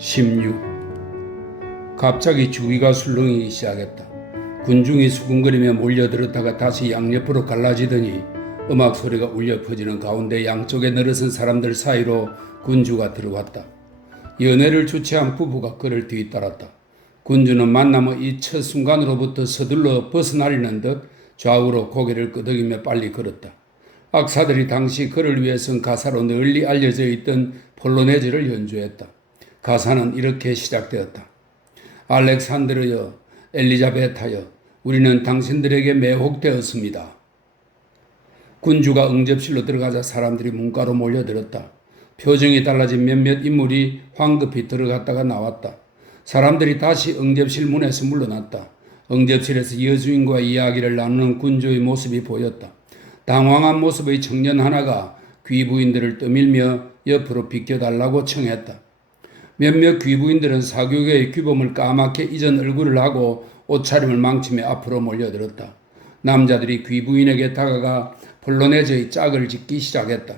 16. 갑자기 주위가 술렁이기 시작했다. 군중이 수군거리며 몰려들었다가 다시 양옆으로 갈라지더니 음악 소리가 울려 퍼지는 가운데 양쪽에 늘어선 사람들 사이로 군주가 들어왔다. 연회를 주최한 부부가 그를 뒤따랐다. 군주는 만남의 이 첫 순간으로부터 서둘러 벗어나려는 듯 좌우로 고개를 끄덕이며 빨리 걸었다. 악사들이 당시 그를 위해 쓴 가사로 널리 알려져 있던 폴로네즈를 연주했다. 가사는 이렇게 시작되었다. 알렉산드르여, 엘리자베타여, 우리는 당신들에게 매혹되었습니다. 군주가 응접실로 들어가자 사람들이 문가로 몰려들었다. 표정이 달라진 몇몇 인물이 황급히 들어갔다가 나왔다. 사람들이 다시 응접실 문에서 물러났다. 응접실에서 여주인과 이야기를 나누는 군주의 모습이 보였다. 당황한 모습의 청년 하나가 귀부인들을 떠밀며 옆으로 비켜달라고 청했다. 몇몇 귀부인들은 사교계의 규범을 까맣게 잊은 얼굴을 하고 옷차림을 망치며 앞으로 몰려들었다. 남자들이 귀부인에게 다가가 폴로네즈의 짝을 짓기 시작했다.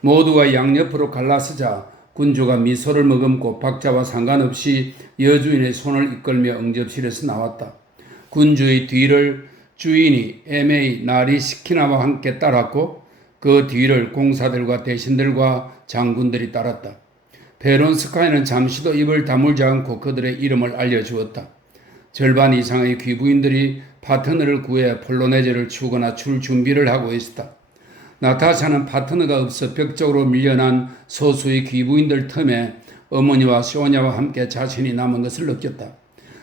모두가 양옆으로 갈라서자 군주가 미소를 머금고 박자와 상관없이 여주인의 손을 이끌며 응접실에서 나왔다. 군주의 뒤를 주인이 에메이 나리시키나와 함께 따랐고 그 뒤를 공사들과 대신들과 장군들이 따랐다. 베론스카이는 잠시도 입을 다물지 않고 그들의 이름을 알려주었다. 절반 이상의 귀부인들이 파트너를 구해 폴로네즈를 추거나 출 준비를 하고 있었다. 나타샤는 파트너가 없어 벽 쪽으로 밀려난 소수의 귀부인들 틈에 어머니와 소냐와 함께 자신이 남은 것을 느꼈다.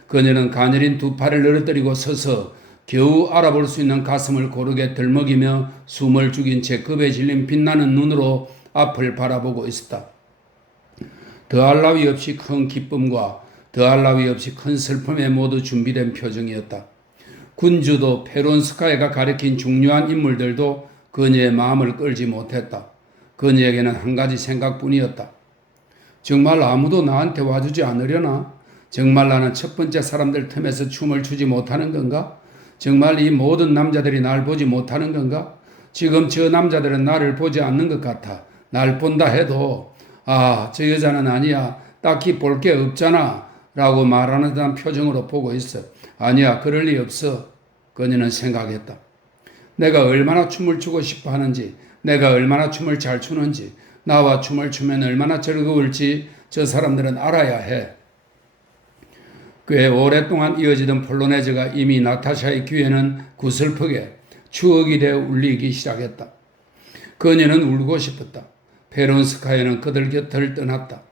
그녀는 가녀린 두 팔을 늘어뜨리고 서서 겨우 알아볼 수 있는 가슴을 고르게 들먹이며 숨을 죽인 채 겁에 질린 빛나는 눈으로 앞을 바라보고 있었다. 더할 나위 없이 큰 기쁨과 더할 나위 없이 큰 슬픔에 모두 준비된 표정이었다. 군주도 페론스카이가 가리킨 중요한 인물들도 그녀의 마음을 끌지 못했다. 그녀에게는 한 가지 생각뿐이었다. 정말 아무도 나한테 와주지 않으려나? 정말 나는 첫 번째 사람들 틈에서 춤을 추지 못하는 건가? 정말 이 모든 남자들이 날 보지 못하는 건가? 지금 저 남자들은 나를 보지 않는 것 같아. 날 본다 해도 저 여자는 아니야. 딱히 볼 게 없잖아. 라고 말하는 듯한 표정으로 보고 있어. 아니야, 그럴 리 없어. 그녀는 생각했다. 내가 얼마나 춤을 추고 싶어 하는지, 내가 얼마나 춤을 잘 추는지, 나와 춤을 추면 얼마나 즐거울지 저 사람들은 알아야 해. 꽤 오랫동안 이어지던 폴로네즈가 이미 나타샤의 귀에는 구슬프게 추억이 되어 울리기 시작했다. 그녀는 울고 싶었다. 페론스카이는 그들 곁을 떠났다.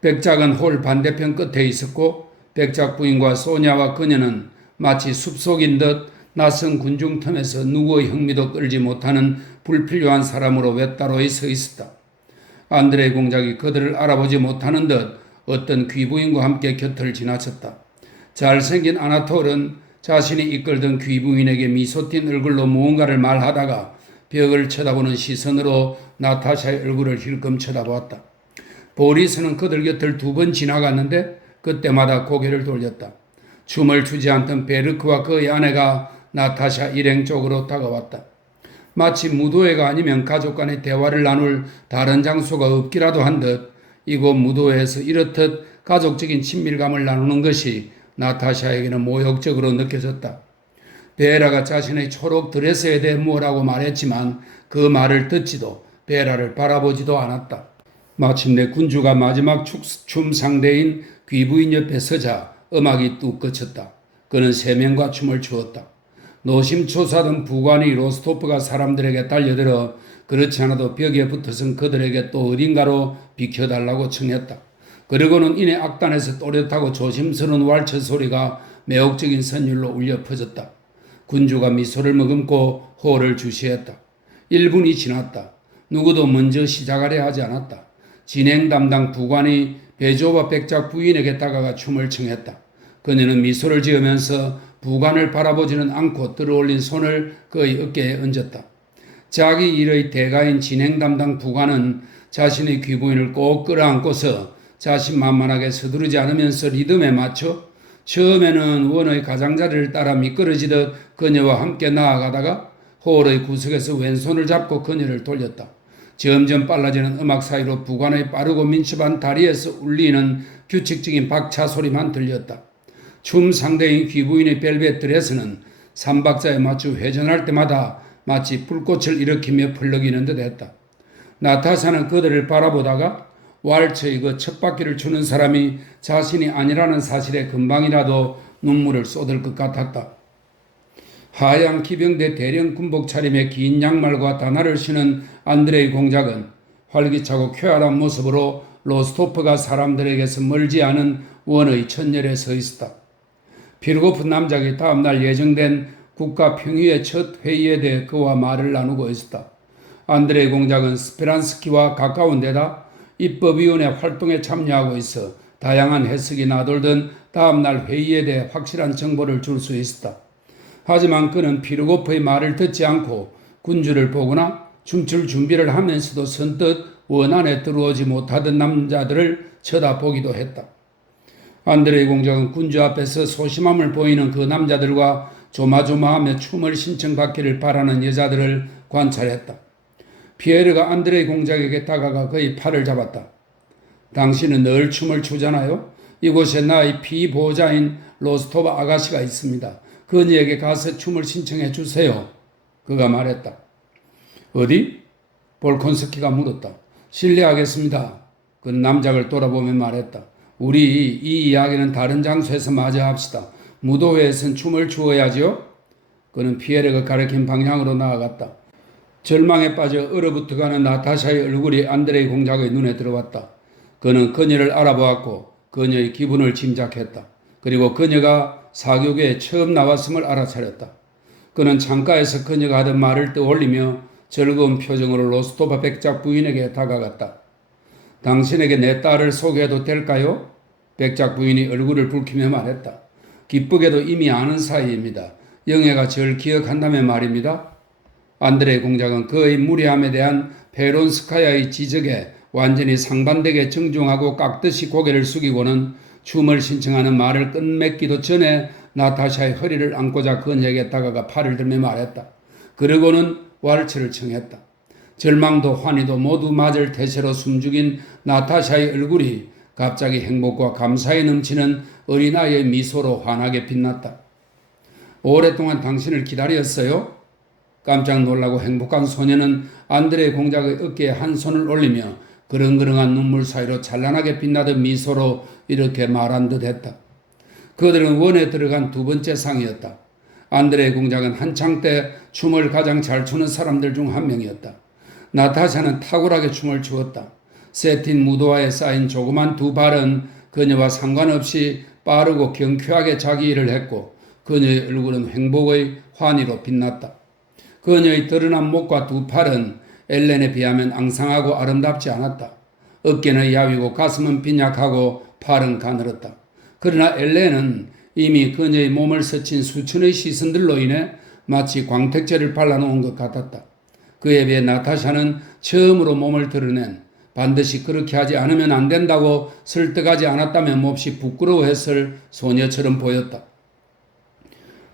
백작은 홀 반대편 끝에 있었고 백작 부인과 소냐와 그녀는 마치 숲속인 듯 낯선 군중 틈에서 누구의 흥미도 끌지 못하는 불필요한 사람으로 외따로이 서 있었다. 안드레이 공작이 그들을 알아보지 못하는 듯 어떤 귀부인과 함께 곁을 지나쳤다. 잘생긴 아나톨은 자신이 이끌던 귀부인에게 미소 띤 얼굴로 무언가를 말하다가 벽을 쳐다보는 시선으로 나타샤의 얼굴을 힐끔 쳐다보았다. 보리스는 그들 곁을 두 번 지나갔는데 그때마다 고개를 돌렸다. 춤을 추지 않던 베르크와 그의 아내가 나타샤 일행 쪽으로 다가왔다. 마치 무도회가 아니면 가족 간의 대화를 나눌 다른 장소가 없기라도 한 듯 이곳 무도회에서 이렇듯 가족적인 친밀감을 나누는 것이 나타샤에게는 모욕적으로 느껴졌다. 베라가 자신의 초록 드레스에 대해 뭐라고 말했지만 그 말을 듣지도 베라를 바라보지도 않았다. 마침내 군주가 마지막 춤 상대인 귀부인 옆에 서자 음악이 뚝 그쳤다. 그는 세 명과 춤을 추었다. 노심초사하던 부관이 로스토프가 사람들에게 달려들어 그렇지 않아도 벽에 붙어선 그들에게 또 어딘가로 비켜달라고 청했다. 그리고는 이내 악단에서 또렷하고 조심스러운 왈츠 소리가 매혹적인 선율로 울려 퍼졌다. 군주가 미소를 머금고 호를 주시했다. 1분이 지났다. 누구도 먼저 시작하려 하지 않았다. 진행 담당 부관이 베조와 백작 부인에게 다가가 춤을 청했다. 그녀는 미소를 지으면서 부관을 바라보지는 않고 들어올린 손을 그의 어깨에 얹었다. 자기 일의 대가인 진행 담당 부관은 자신의 귀부인을 꼭 끌어안고서 자신만만하게 서두르지 않으면서 리듬에 맞춰 처음에는 원의 가장자리를 따라 미끄러지듯 그녀와 함께 나아가다가 홀의 구석에서 왼손을 잡고 그녀를 돌렸다. 점점 빨라지는 음악 사이로 부관의 빠르고 민첩한 다리에서 울리는 규칙적인 박차 소리만 들렸다. 춤 상대인 귀부인의 벨벳 드레스는 삼박자에 맞춰 회전할 때마다 마치 불꽃을 일으키며 펄럭이는 듯 했다. 나타샤는 그들을 바라보다가 왈츠의 그 첫 바퀴를 추는 사람이 자신이 아니라는 사실에 금방이라도 눈물을 쏟을 것 같았다. 하얀 기병대 대령 군복 차림의 긴 양말과 단화를 신은 안드레이 공작은 활기차고 쾌활한 모습으로 로스토프가 사람들에게서 멀지 않은 원의 천열에 서 있었다. 피르고프 남작이 다음날 예정된 국가평의회 첫 회의에 대해 그와 말을 나누고 있었다. 안드레이 공작은 스페란스키와 가까운 데다 입법위원회 활동에 참여하고 있어 다양한 해석이 나돌던 다음날 회의에 대해 확실한 정보를 줄 수 있었다. 하지만 그는 피르고프의 말을 듣지 않고 군주를 보거나 춤출 준비를 하면서도 선뜻 원 안에 들어오지 못하던 남자들을 쳐다보기도 했다. 안드레이 공작은 군주 앞에서 소심함을 보이는 그 남자들과 조마조마하며 춤을 신청받기를 바라는 여자들을 관찰했다. 피에르가 안드레이 공작에게 다가가 그의 팔을 잡았다. 당신은 늘 춤을 추잖아요? 이곳에 나의 피보호자인 로스토바 아가씨가 있습니다. 그녀에게 가서 춤을 신청해 주세요. 그가 말했다. 어디? 볼콘스키가 물었다. 실례하겠습니다. 그 남작을 돌아보며 말했다. 우리 이 이야기는 다른 장소에서 마저 합시다. 무도회에선 춤을 추어야지요? 그는 피에르가 가리킨 방향으로 나아갔다. 절망에 빠져 얼어붙어가는 나타샤의 얼굴이 안드레이 공작의 눈에 들어왔다. 그는 그녀를 알아보았고 그녀의 기분을 짐작했다. 그리고 그녀가 사교계에 처음 나왔음을 알아차렸다. 그는 창가에서 그녀가 하던 말을 떠올리며 즐거운 표정으로 로스토바 백작 부인에게 다가갔다. 당신에게 내 딸을 소개해도 될까요? 백작 부인이 얼굴을 붉히며 말했다. 기쁘게도 이미 아는 사이입니다. 영애가 절 기억한다면 말입니다. 안드레이 공작은 그의 무례함에 대한 페론스카야의 지적에 완전히 상반되게 정중하고 깍듯이 고개를 숙이고는 춤을 신청하는 말을 끝맺기도 전에 나타샤의 허리를 안고자 그녀에게 다가가 팔을 들며 말했다. 그러고는 왈츠를 청했다. 절망도 환희도 모두 맞을 태세로 숨죽인 나타샤의 얼굴이 갑자기 행복과 감사에 넘치는 어린아이의 미소로 환하게 빛났다. 오랫동안 당신을 기다렸어요? 깜짝 놀라고 행복한 소녀는 안드레이 공작의 어깨에 한 손을 올리며 그릉그릉한 눈물 사이로 찬란하게 빛나던 미소로 이렇게 말한 듯 했다. 그들은 원에 들어간 두 번째 상이었다. 안드레이 공작은 한창 때 춤을 가장 잘 추는 사람들 중 한 명이었다. 나타샤는 탁월하게 춤을 추었다. 세틴 무도화에 쌓인 조그만 두 발은 그녀와 상관없이 빠르고 경쾌하게 자기 일을 했고 그녀의 얼굴은 행복의 환희로 빛났다. 그녀의 드러난 목과 두 팔은 엘렌에 비하면 앙상하고 아름답지 않았다. 어깨는 야위고 가슴은 빈약하고 팔은 가늘었다. 그러나 엘렌은 이미 그녀의 몸을 스친 수천의 시선들로 인해 마치 광택제를 발라놓은 것 같았다. 그에 비해 나타샤는 처음으로 몸을 드러낸 반드시 그렇게 하지 않으면 안 된다고 설득하지 않았다면 몹시 부끄러워했을 소녀처럼 보였다.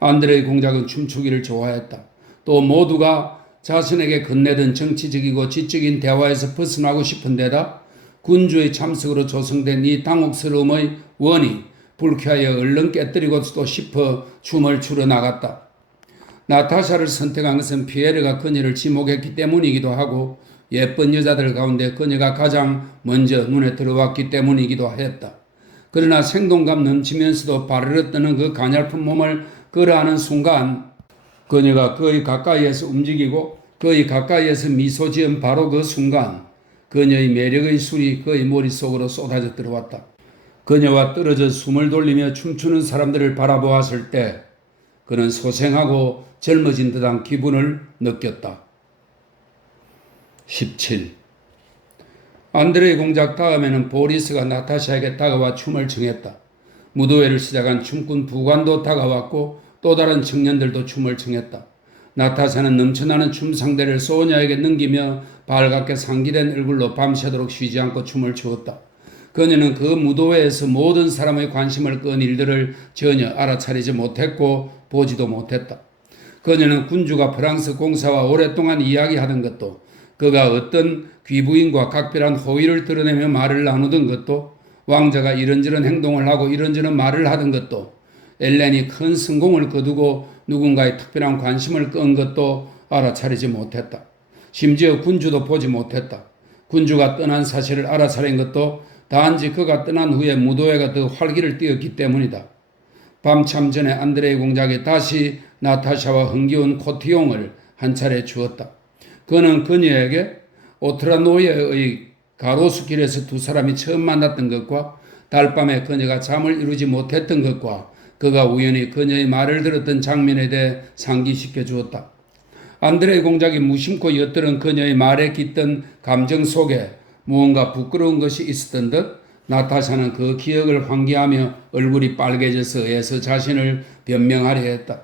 안드레이 공작은 춤추기를 좋아했다. 또 모두가 자신에게 건네던 정치적이고 지적인 대화에서 벗어나고 싶은 데다 군주의 참석으로 조성된 이 당혹스러움의 원이 불쾌하여 얼른 깨뜨리고도 싶어 춤을 추러 나갔다. 나타샤를 선택한 것은 피에르가 그녀를 지목했기 때문이기도 하고 예쁜 여자들 가운데 그녀가 가장 먼저 눈에 들어왔기 때문이기도 했다. 그러나 생동감 넘치면서도 바르르 뜨는 그 가냘픈 몸을 걸어하는 순간 그녀가 거의 가까이에서 움직이고 거의 가까이에서 미소 지은 바로 그 순간 그녀의 매력의 술이 그의 머릿속으로 쏟아져 들어왔다. 그녀와 떨어져 숨을 돌리며 춤추는 사람들을 바라보았을 때 그는 소생하고 젊어진 듯한 기분을 느꼈다. 17. 안드레이 공작 다음에는 보리스가 나타샤에게 다가와 춤을 청했다. 무도회를 시작한 춤꾼 부관도 다가왔고 또 다른 청년들도 춤을 청했다. 나타샤는 넘쳐나는 춤 상대를 소녀에게 넘기며 발갛게 상기된 얼굴로 밤새도록 쉬지 않고 춤을 추었다. 그녀는 그 무도회에서 모든 사람의 관심을 끈 일들을 전혀 알아차리지 못했고 보지도 못했다. 그녀는 군주가 프랑스 공사와 오랫동안 이야기하던 것도 그가 어떤 귀부인과 각별한 호의를 드러내며 말을 나누던 것도, 왕자가 이런저런 행동을 하고 이런저런 말을 하던 것도, 엘렌이 큰 성공을 거두고 누군가의 특별한 관심을 끈 것도 알아차리지 못했다. 심지어 군주도 보지 못했다. 군주가 떠난 사실을 알아차린 것도 단지 그가 떠난 후에 무도회가 더 활기를 띠었기 때문이다. 밤참 전에 안드레이 공작이 다시 나타샤와 흥겨운 코티용을 한 차례 주었다. 그는 그녀에게 오트라노이의 가로수길에서 두 사람이 처음 만났던 것과 달밤에 그녀가 잠을 이루지 못했던 것과 그가 우연히 그녀의 말을 들었던 장면에 대해 상기시켜 주었다. 안드레이 공작이 무심코 엿들은 그녀의 말에 깃든 감정 속에 무언가 부끄러운 것이 있었던 듯 나타샤는 그 기억을 환기하며 얼굴이 빨개져서 애써 자신을 변명하려 했다.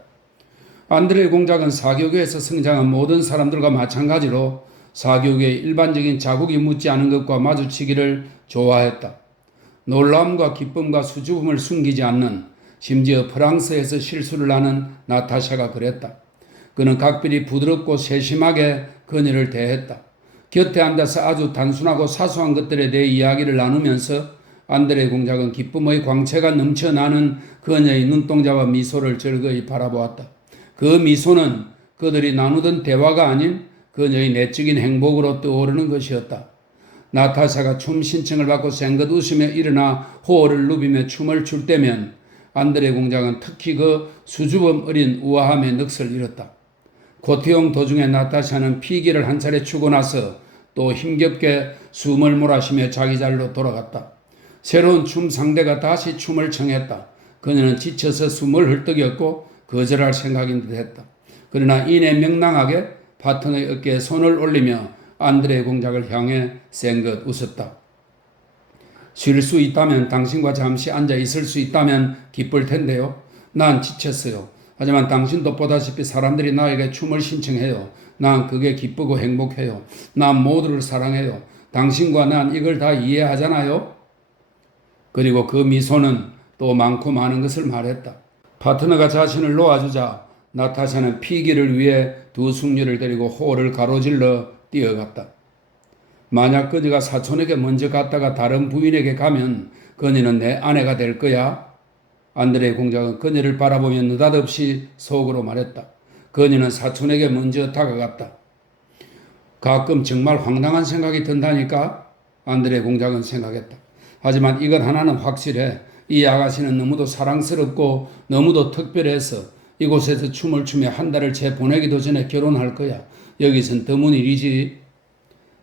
안드레이 공작은 사교계에서 성장한 모든 사람들과 마찬가지로 사교계의 일반적인 자국이 묻지 않은 것과 마주치기를 좋아했다. 놀라움과 기쁨과 수줍음을 숨기지 않는, 심지어 프랑스에서 실수를 하는 나타샤가 그랬다. 그는 각별히 부드럽고 세심하게 그녀를 대했다. 곁에 앉아서 아주 단순하고 사소한 것들에 대해 이야기를 나누면서 안드레이 공작은 기쁨의 광채가 넘쳐나는 그녀의 눈동자와 미소를 즐거이 바라보았다. 그 미소는 그들이 나누던 대화가 아닌 그녀의 내적인 행복으로 떠오르는 것이었다. 나타샤가 춤 신청을 받고 생긋 웃으며 일어나 호흡을 누비며 춤을 출 때면 안드레이 공작은 특히 그 수줍음 어린 우아함에 넋을 잃었다. 코티용 도중에 나타샤는 피기를 한 차례 추고 나서 또 힘겹게 숨을 몰아쉬며 자기 자리로 돌아갔다. 새로운 춤 상대가 다시 춤을 청했다. 그녀는 지쳐서 숨을 헐떡였고 거절할 생각인 듯했다. 그러나 이내 명랑하게 파트너의 어깨에 손을 올리며 안드레이 공작을 향해 생긋 웃었다. 쉴 수 있다면, 당신과 잠시 앉아 있을 수 있다면 기쁠 텐데요. 난 지쳤어요. 하지만 당신도 보다시피 사람들이 나에게 춤을 신청해요. 난 그게 기쁘고 행복해요. 난 모두를 사랑해요. 당신과 난 이걸 다 이해하잖아요. 그리고 그 미소는 또 많고 많은 것을 말했다. 파트너가 자신을 놓아주자 나타샤는 피기를 위해 두 숙녀를 데리고 홀을 가로질러 뛰어갔다. 만약 그녀가 사촌에게 먼저 갔다가 다른 부인에게 가면 그녀는 내 아내가 될 거야. 안드레이 공작은 그녀를 바라보며 느닷없이 속으로 말했다. 그녀는 사촌에게 먼저 다가갔다. 가끔 정말 황당한 생각이 든다니까? 안드레이 공작은 생각했다. 하지만 이것 하나는 확실해. 이 아가씨는 너무도 사랑스럽고 너무도 특별해서 이곳에서 춤을 추며 한 달을 채 보내기도 전에 결혼할 거야. 여기선 드문 일이지.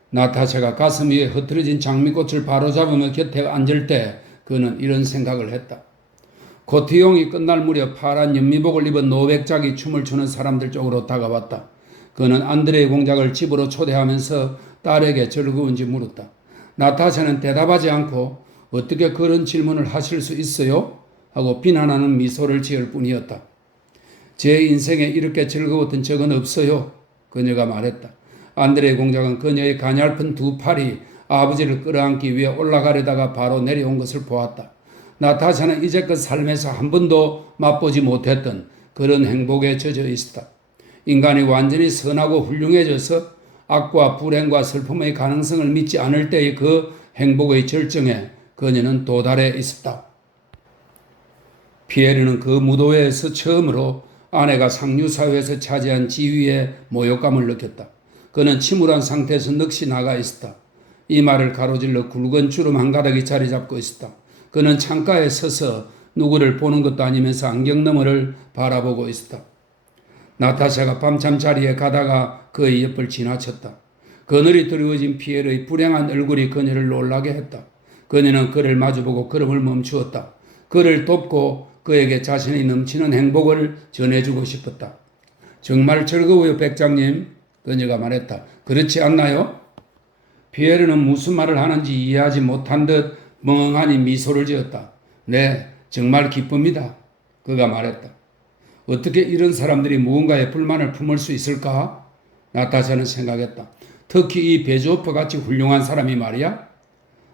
나타샤가 가슴 위에 흐트러진 장미꽃을 바로잡으며 곁에 앉을 때 그는 이런 생각을 했다. 코티용이 끝날 무렵 파란 연미복을 입은 노백작이 춤을 추는 사람들 쪽으로 다가왔다. 그는 안드레이 공작을 집으로 초대하면서 딸에게 즐거운지 물었다. 나타샤는 대답하지 않고 어떻게 그런 질문을 하실 수 있어요? 하고 비난하는 미소를 지을 뿐이었다. 제 인생에 이렇게 즐거웠던 적은 없어요. 그녀가 말했다. 안드레이 공작은 그녀의 가냘픈 두 팔이 아버지를 끌어안기 위해 올라가려다가 바로 내려온 것을 보았다. 나타샤는 이제껏 삶에서 한 번도 맛보지 못했던 그런 행복에 젖어 있었다. 인간이 완전히 선하고 훌륭해져서 악과 불행과 슬픔의 가능성을 믿지 않을 때의 그 행복의 절정에 그녀는 도달해 있었다. 피에르는 그 무도회에서 처음으로 아내가 상류사회에서 차지한 지위의 모욕감을 느꼈다. 그는 침울한 상태에서 넋이 나가 있었다. 이마를 가로질러 굵은 주름 한 가닥이 자리 잡고 있었다. 그는 창가에 서서 누구를 보는 것도 아니면서 안경 너머를 바라보고 있었다. 나타샤가 밤잠 자리에 가다가 그의 옆을 지나쳤다. 그늘이 드리워진 피에르의 불행한 얼굴이 그녀를 놀라게 했다. 그녀는 그를 마주보고 걸음을 멈추었다. 그를 돕고 그에게 자신의 넘치는 행복을 전해주고 싶었다. 정말 즐거워요, 백장님. 그녀가 말했다. 그렇지 않나요? 피에르는 무슨 말을 하는지 이해하지 못한 듯 멍하니 미소를 지었다. 네, 정말 기쁩니다. 그가 말했다. 어떻게 이런 사람들이 무언가에 불만을 품을 수 있을까? 나타샤는 생각했다. 특히 이 베조프 같이 훌륭한 사람이 말이야.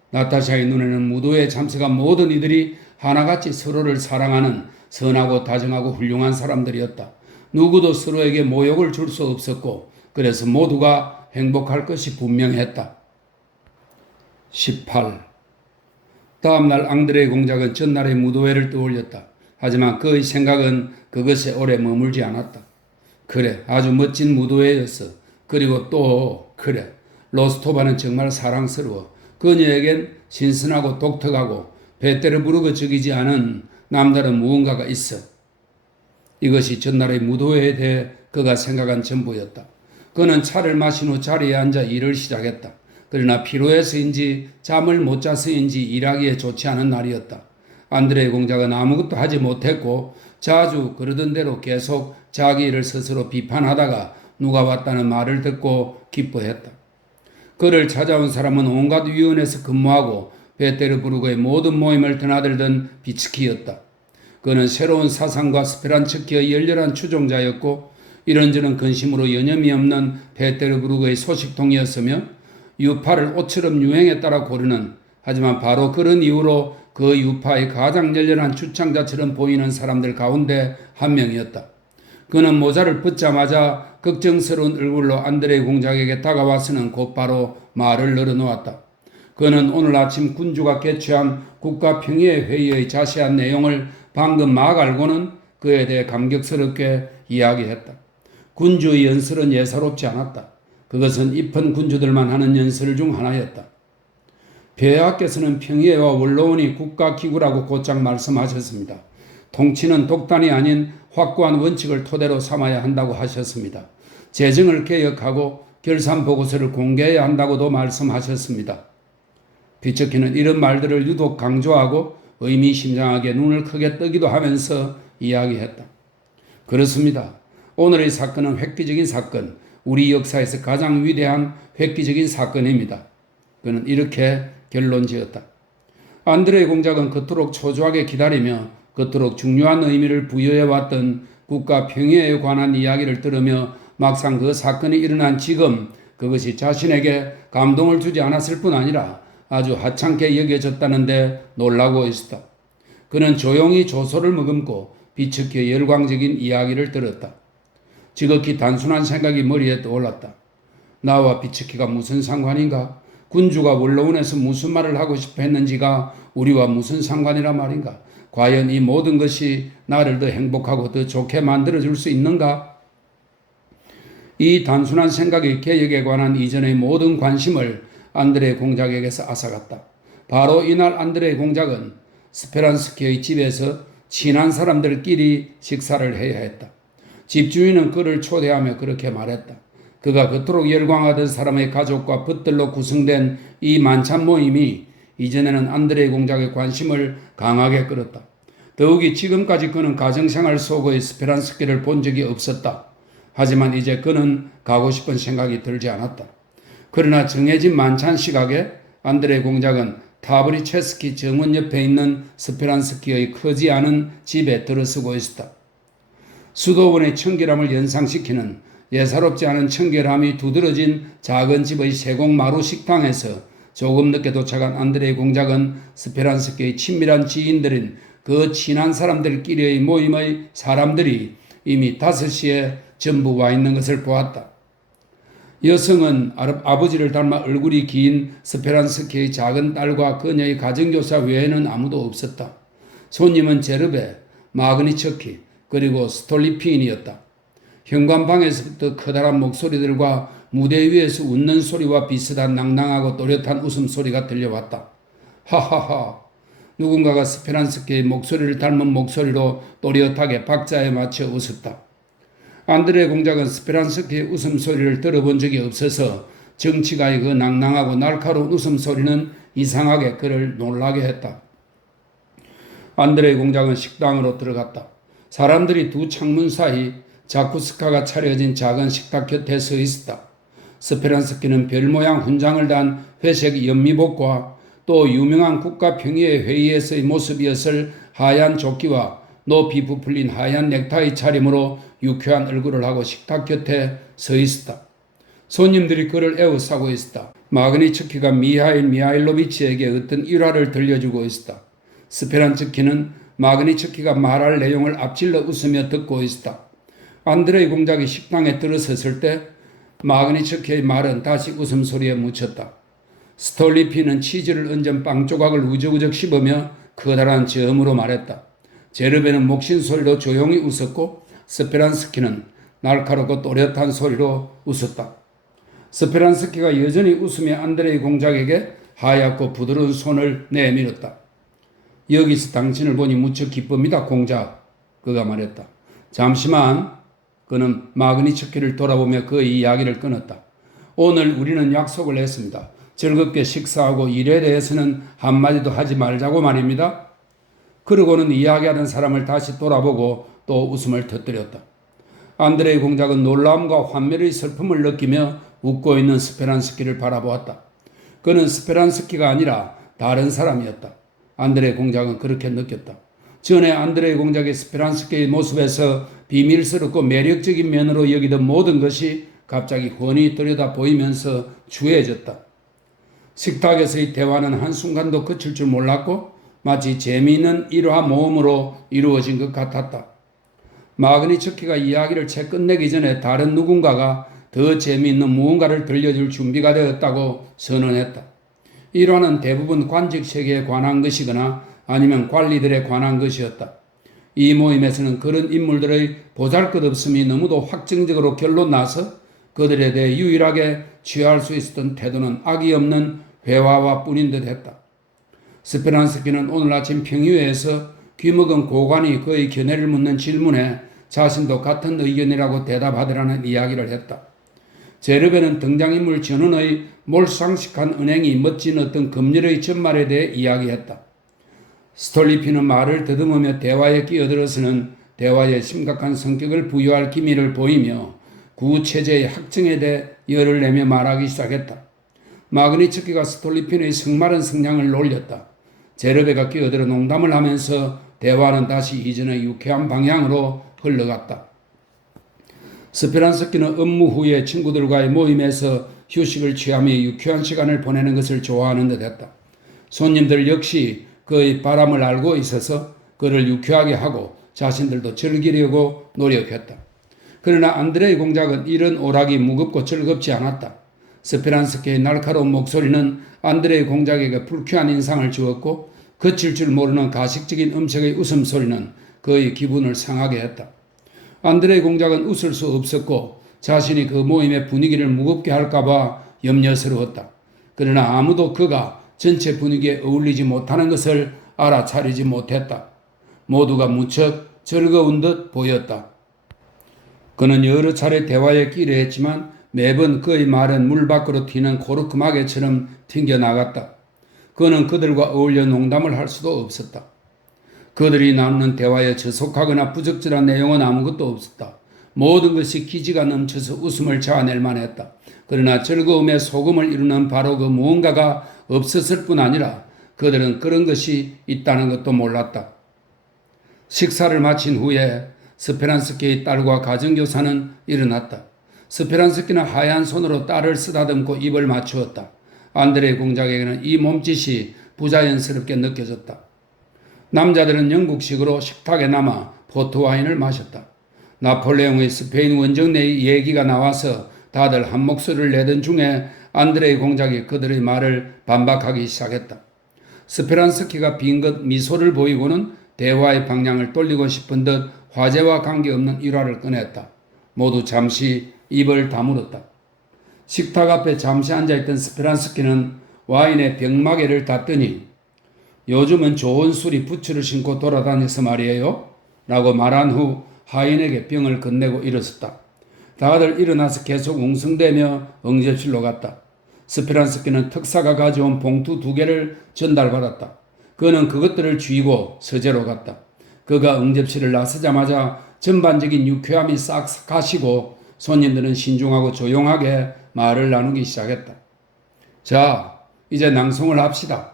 나타샤의 눈에는 무도회에 참석한 모든 이들이 하나같이 서로를 사랑하는 선하고 다정하고 훌륭한 사람들이었다. 누구도 서로에게 모욕을 줄 수 없었고 그래서 모두가 행복할 것이 분명했다. 18. 다음날 앙드레이 공작은 전날의 무도회를 떠올렸다. 하지만 그의 생각은 그것에 오래 머물지 않았다. 그래, 아주 멋진 무도회였어. 그리고 또 그래, 로스토바는 정말 사랑스러워. 그녀에겐 신선하고 독특하고 베테르부르크 적이지 않은 남다른 무언가가 있어. 이것이 전날의 무도회에 대해 그가 생각한 전부였다. 그는 차를 마신 후 자리에 앉아 일을 시작했다. 그러나 피로해서인지 잠을 못 자서인지 일하기에 좋지 않은 날이었다. 안드레이 공작은 아무것도 하지 못했고 자주 그러던 대로 계속 자기 일을 스스로 비판하다가 누가 왔다는 말을 듣고 기뻐했다. 그를 찾아온 사람은 온갖 위원회에서 근무하고 베테르부르크의 모든 모임을 드나들던 비츠키였다. 그는 새로운 사상과 스페란츠키의 열렬한 추종자였고 이런저런 근심으로 여념이 없는 베테르부르크의 소식통이었으며 유파를 옷처럼 유행에 따라 고르는, 하지만 바로 그런 이유로 그 유파의 가장 열렬한 주창자처럼 보이는 사람들 가운데 한 명이었다. 그는 모자를 벗자마자 걱정스러운 얼굴로 안드레이 공작에게 다가와서는 곧바로 말을 늘어놓았다. 그는 오늘 아침 군주가 개최한 국가평의회 회의의 자세한 내용을 방금 막 알고는 그에 대해 감격스럽게 이야기했다. 군주의 연설은 예사롭지 않았다. 그것은 입헌 군주들만 하는 연설 중 하나였다. 폐하께서는 평의회와 원로원이 국가기구라고 곧장 말씀하셨습니다. 통치는 독단이 아닌 확고한 원칙을 토대로 삼아야 한다고 하셨습니다. 재정을 개혁하고 결산보고서를 공개해야 한다고도 말씀하셨습니다. 비츠키는 이런 말들을 유독 강조하고 의미심장하게 눈을 크게 뜨기도 하면서 이야기했다. 그렇습니다. 오늘의 사건은 획기적인 사건, 우리 역사에서 가장 위대한 획기적인 사건입니다. 그는 이렇게 결론지었다. 안드레이 공작은 그토록 초조하게 기다리며 그토록 중요한 의미를 부여해왔던 국가평의회에 관한 이야기를 들으며 막상 그 사건이 일어난 지금 그것이 자신에게 감동을 주지 않았을 뿐 아니라 아주 하찮게 여겨졌다는데 놀라고 있었다. 그는 조용히 조소를 머금고 비츠키의 열광적인 이야기를 들었다. 지극히 단순한 생각이 머리에 떠올랐다. 나와 비츠키가 무슨 상관인가? 군주가 원로원에서 무슨 말을 하고 싶어 했는지가 우리와 무슨 상관이란 말인가? 과연 이 모든 것이 나를 더 행복하고 더 좋게 만들어줄 수 있는가? 이 단순한 생각의 개혁에 관한 이전의 모든 관심을 안드레이 공작에게서 앗아갔다. 바로 이날 안드레이 공작은 스페란스키의 집에서 친한 사람들끼리 식사를 해야 했다. 집주인은 그를 초대하며 그렇게 말했다. 그가 그토록 열광하던 사람의 가족과 벗들로 구성된 이 만찬 모임이 이전에는 안드레이 공작의 관심을 강하게 끌었다. 더욱이 지금까지 그는 가정생활 속의 스페란스키를 본 적이 없었다. 하지만 이제 그는 가고 싶은 생각이 들지 않았다. 그러나 정해진 만찬 시각에 안드레이 공작은 타브리체스키 정원 옆에 있는 스페란스키의 크지 않은 집에 들어서고 있었다. 수도원의 청결함을 연상시키는 예사롭지 않은 청결함이 두드러진 작은 집의 세공마루 식당에서 조금 늦게 도착한 안드레이 공작은 스페란스키의 친밀한 지인들인 그 친한 사람들끼리의 모임의 사람들이 이미 5시에 전부 와 있는 것을 보았다. 여성은 아버지를 닮아 얼굴이 긴 스페란스키의 작은 딸과 그녀의 가정교사 외에는 아무도 없었다. 손님은 제르베, 마그니츠키, 그리고 스톨리피인이었다. 현관방에서부터 커다란 목소리들과 무대 위에서 웃는 소리와 비슷한 낭낭하고 또렷한 웃음소리가 들려왔다. 하하하. 누군가가 스페란스키의 목소리를 닮은 목소리로 또렷하게 박자에 맞춰 웃었다. 안드레이 공작은 스페란스키의 웃음소리를 들어본 적이 없어서 정치가의 그 낭낭하고 날카로운 웃음소리는 이상하게 그를 놀라게 했다. 안드레이 공작은 식당으로 들어갔다. 사람들이 두 창문 사이 자쿠스카가 차려진 작은 식탁 곁에 서 있었다. 스페란스키는 별 모양 훈장을 단 회색 연미복과 또 유명한 국가평의회 회의에서의 모습이었을 하얀 조끼와 높이 부풀린 하얀 넥타이 차림으로 유쾌한 얼굴을 하고 식탁 곁에 서 있었다. 손님들이 그를 에워싸고 있었다. 마그니츠키가 미하일 미하일로비치에게 어떤 일화를 들려주고 있었다. 스페란스키는 마그니츠키가 말할 내용을 앞질러 웃으며 듣고 있었다. 안드레이 공작이 식당에 들어섰을 때 마그니츠키의 말은 다시 웃음소리에 묻혔다. 스톨리피는 치즈를 얹은 빵 조각을 우적우적 씹으며 커다란 저음으로 말했다. 제르베는 목신 소리로 조용히 웃었고 스페란스키는 날카롭고 또렷한 소리로 웃었다. 스페란스키가 여전히 웃으며 안드레이 공작에게 하얗고 부드러운 손을 내밀었다. 여기서 당신을 보니 무척 기쁩니다, 공작. 그가 말했다. 잠시만. 그는 마그니츠키를 돌아보며 그의 이야기를 끊었다. 오늘 우리는 약속을 했습니다. 즐겁게 식사하고 일에 대해서는 한마디도 하지 말자고 말입니다. 그러고는 이야기하던 사람을 다시 돌아보고 또 웃음을 터뜨렸다. 안드레이 공작은 놀라움과 환멸의 슬픔을 느끼며 웃고 있는 스페란스키를 바라보았다. 그는 스페란스키가 아니라 다른 사람이었다. 안드레이 공작은 그렇게 느꼈다. 전에 안드레이 공작의 스페란스키의 모습에서 비밀스럽고 매력적인 면으로 여기던 모든 것이 갑자기 훤히 들여다 보이면서 추해졌다. 식탁에서의 대화는 한순간도 그칠 줄 몰랐고 마치 재미있는 일화 모음으로 이루어진 것 같았다. 마그니츠키가 이야기를 채 끝내기 전에 다른 누군가가 더 재미있는 무언가를 들려줄 준비가 되었다고 선언했다. 일화는 대부분 관직 세계에 관한 것이거나 아니면 관리들에 관한 것이었다. 이 모임에서는 그런 인물들의 보잘것없음이 너무도 확정적으로 결론나서 그들에 대해 유일하게 취할 수 있었던 태도는 악이 없는 회화와 뿐인 듯 했다. 스페란스키는 오늘 아침 평유회에서 귀먹은 고관이 그의 견해를 묻는 질문에 자신도 같은 의견이라고 대답하더라는 이야기를 했다. 제르베는 등장인물 전원의 몰상식한 은행이 멋진 어떤 금률의 전말에 대해 이야기했다. 스톨리피는 말을 더듬으며 대화에 끼어들어서는 대화에 심각한 성격을 부여할 기미를 보이며 구체제의 학정에 대해 열을 내며 말하기 시작했다. 마그니츠키가 스톨리핀의 성마른 성량을 놀렸다. 제르베가 끼어들어 농담을 하면서 대화는 다시 이전의 유쾌한 방향으로 흘러갔다. 스페란스키는 업무 후에 친구들과의 모임에서 휴식을 취하며 유쾌한 시간을 보내는 것을 좋아하는 듯 했다. 손님들 역시 그의 바람을 알고 있어서 그를 유쾌하게 하고 자신들도 즐기려고 노력했다. 그러나 안드레이 공작은 이런 오락이 무겁고 즐겁지 않았다. 스페란스키의 날카로운 목소리는 안드레이 공작에게 불쾌한 인상을 주었고 그칠 줄 모르는 가식적인 음색의 웃음소리는 그의 기분을 상하게 했다. 안드레이 공작은 웃을 수 없었고 자신이 그 모임의 분위기를 무겁게 할까봐 염려스러웠다. 그러나 아무도 그가 전체 분위기에 어울리지 못하는 것을 알아차리지 못했다. 모두가 무척 즐거운 듯 보였다. 그는 여러 차례 대화에 끼려했지만 매번 그의 말은 물 밖으로 튀는 코르크마개처럼 튕겨나갔다. 그는 그들과 어울려 농담을 할 수도 없었다. 그들이 나누는 대화에 저속하거나 부적절한 내용은 아무것도 없었다. 모든 것이 기지가 넘쳐서 웃음을 자아낼 만했다. 그러나 즐거움에 소금을 이루는 바로 그 무언가가 없었을 뿐 아니라 그들은 그런 것이 있다는 것도 몰랐다. 식사를 마친 후에 스페란스키의 딸과 가정교사는 일어났다. 스페란스키는 하얀 손으로 딸을 쓰다듬고 입을 맞추었다. 안드레이 공작에게는 이 몸짓이 부자연스럽게 느껴졌다. 남자들은 영국식으로 식탁에 남아 포트와인을 마셨다. 나폴레옹의 스페인 원정 내의 얘기가 나와서 다들 한 목소리를 내던 중에 안드레이 공작이 그들의 말을 반박하기 시작했다. 스페란스키가 빈긋 미소를 보이고는 대화의 방향을 돌리고 싶은 듯 화제와 관계없는 일화를 꺼냈다. 모두 잠시 입을 다물었다. 식탁 앞에 잠시 앉아있던 스페란스키는 와인의 병마개를 닫더니 요즘은 좋은 술이 부츠를 신고 돌아다녀서 말이에요 라고 말한 후 하인에게 병을 건네고 일어섰다. 다들 일어나서 계속 웅성대며 응접실로 갔다. 스페란스키는 특사가 가져온 봉투 2개를 전달받았다. 그는 그것들을 쥐고 서재로 갔다. 그가 응접실을 나서자마자 전반적인 유쾌함이 싹 가시고 손님들은 신중하고 조용하게 말을 나누기 시작했다. 자, 이제 낭송을 합시다.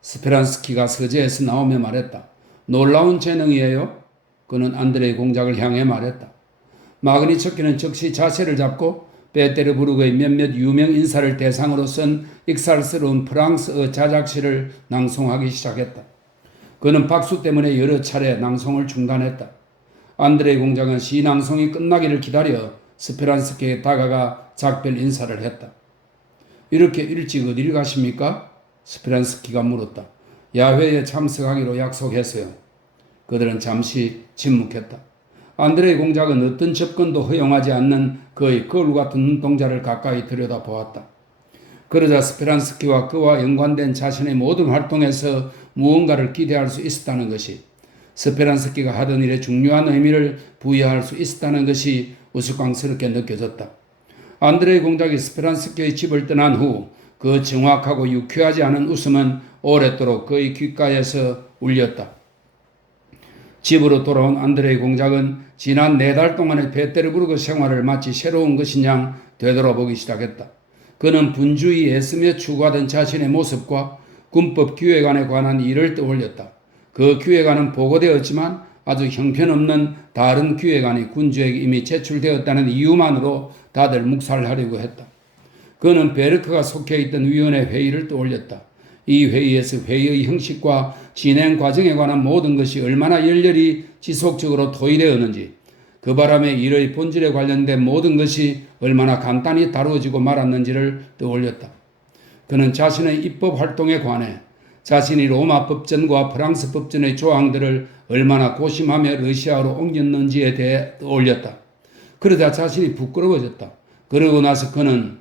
스페란스키가 서재에서 나오며 말했다. 놀라운 재능이에요. 그는 안드레이 공작을 향해 말했다. 마그니츠키는 즉시 자세를 잡고 베테르부르크의 몇몇 유명 인사를 대상으로 쓴 익살스러운 프랑스어 자작시를 낭송하기 시작했다. 그는 박수 때문에 여러 차례 낭송을 중단했다. 안드레이 공작은 시 낭송이 끝나기를 기다려 스페란스키에 다가가 작별 인사를 했다. 이렇게 일찍 어디를 가십니까? 스페란스키가 물었다. 야회에 참석하기로 약속했어요. 그들은 잠시 침묵했다. 안드레이 공작은 어떤 접근도 허용하지 않는 그의 거울 같은 눈동자를 가까이 들여다보았다. 그러자 스페란스키와 그와 연관된 자신의 모든 활동에서 무언가를 기대할 수 있었다는 것이, 스페란스키가 하던 일에 중요한 의미를 부여할 수 있었다는 것이 우스꽝스럽게 느껴졌다. 안드레이 공작이 스페란스키의 집을 떠난 후 그 정확하고 유쾌하지 않은 웃음은 오랫도록 그의 귓가에서 울렸다. 집으로 돌아온 안드레이 공작은 지난 4달 동안의 베테르부르크 생활을 마치 새로운 것인 양 되돌아보기 시작했다. 그는 분주히 애쓰며 추구하던 자신의 모습과 군법 기획안에 관한 일을 떠올렸다. 그 기획안은 보고되었지만 아주 형편없는 다른 기획안이 군주에게 이미 제출되었다는 이유만으로 다들 묵살하려고 했다. 그는 베르크가 속해 있던 위원회 회의를 떠올렸다. 이 회의에서 회의의 형식과 진행 과정에 관한 모든 것이 얼마나 열렬히 지속적으로 토의되었는지, 그 바람에 일의 본질에 관련된 모든 것이 얼마나 간단히 다루어지고 말았는지를 떠올렸다. 그는 자신의 입법 활동에 관해 자신이 로마 법전과 프랑스 법전의 조항들을 얼마나 고심하며 러시아어로 옮겼는지에 대해 떠올렸다. 그러다 자신이 부끄러워졌다. 그러고 나서 그는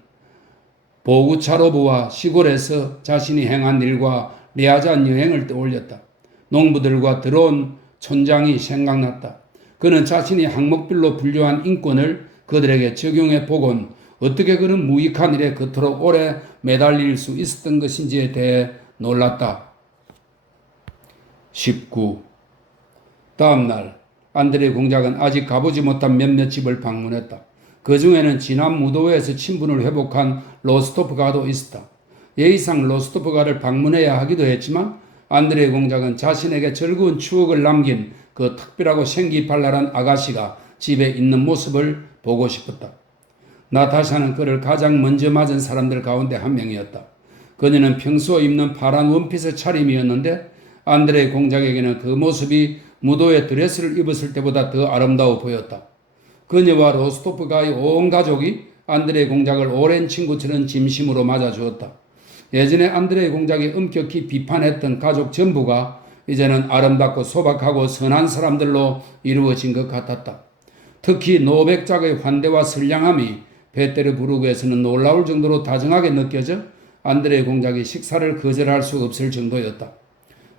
보구차로브와 시골에서 자신이 행한 일과 리아잔 여행을 떠올렸다. 농부들과 들어온 촌장이 생각났다. 그는 자신이 항목별로 분류한 인권을 그들에게 적용해 보곤 어떻게 그런 무익한 일에 그토록 오래 매달릴 수 있었던 것인지에 대해 놀랐다. 19. 다음날 안드레이 공작은 아직 가보지 못한 몇몇 집을 방문했다. 그 중에는 지난 무도회에서 친분을 회복한 로스토프가도 있었다. 예의상 로스토프가를 방문해야 하기도 했지만 안드레이 공작은 자신에게 즐거운 추억을 남긴 그 특별하고 생기발랄한 아가씨가 집에 있는 모습을 보고 싶었다. 나타샤는 그를 가장 먼저 맞은 사람들 가운데 한 명이었다. 그녀는 평소 입는 파란 원피스 차림이었는데 안드레이 공작에게는 그 모습이 무도회 드레스를 입었을 때보다 더 아름다워 보였다. 그녀와 로스토프가의 온 가족이 안드레이 공작을 오랜 친구처럼 진심으로 맞아주었다. 예전에 안드레이 공작이 엄격히 비판했던 가족 전부가 이제는 아름답고 소박하고 선한 사람들로 이루어진 것 같았다. 특히 노백작의 환대와 선량함이 베테르부르크에서는 놀라울 정도로 다정하게 느껴져 안드레이 공작이 식사를 거절할 수 없을 정도였다.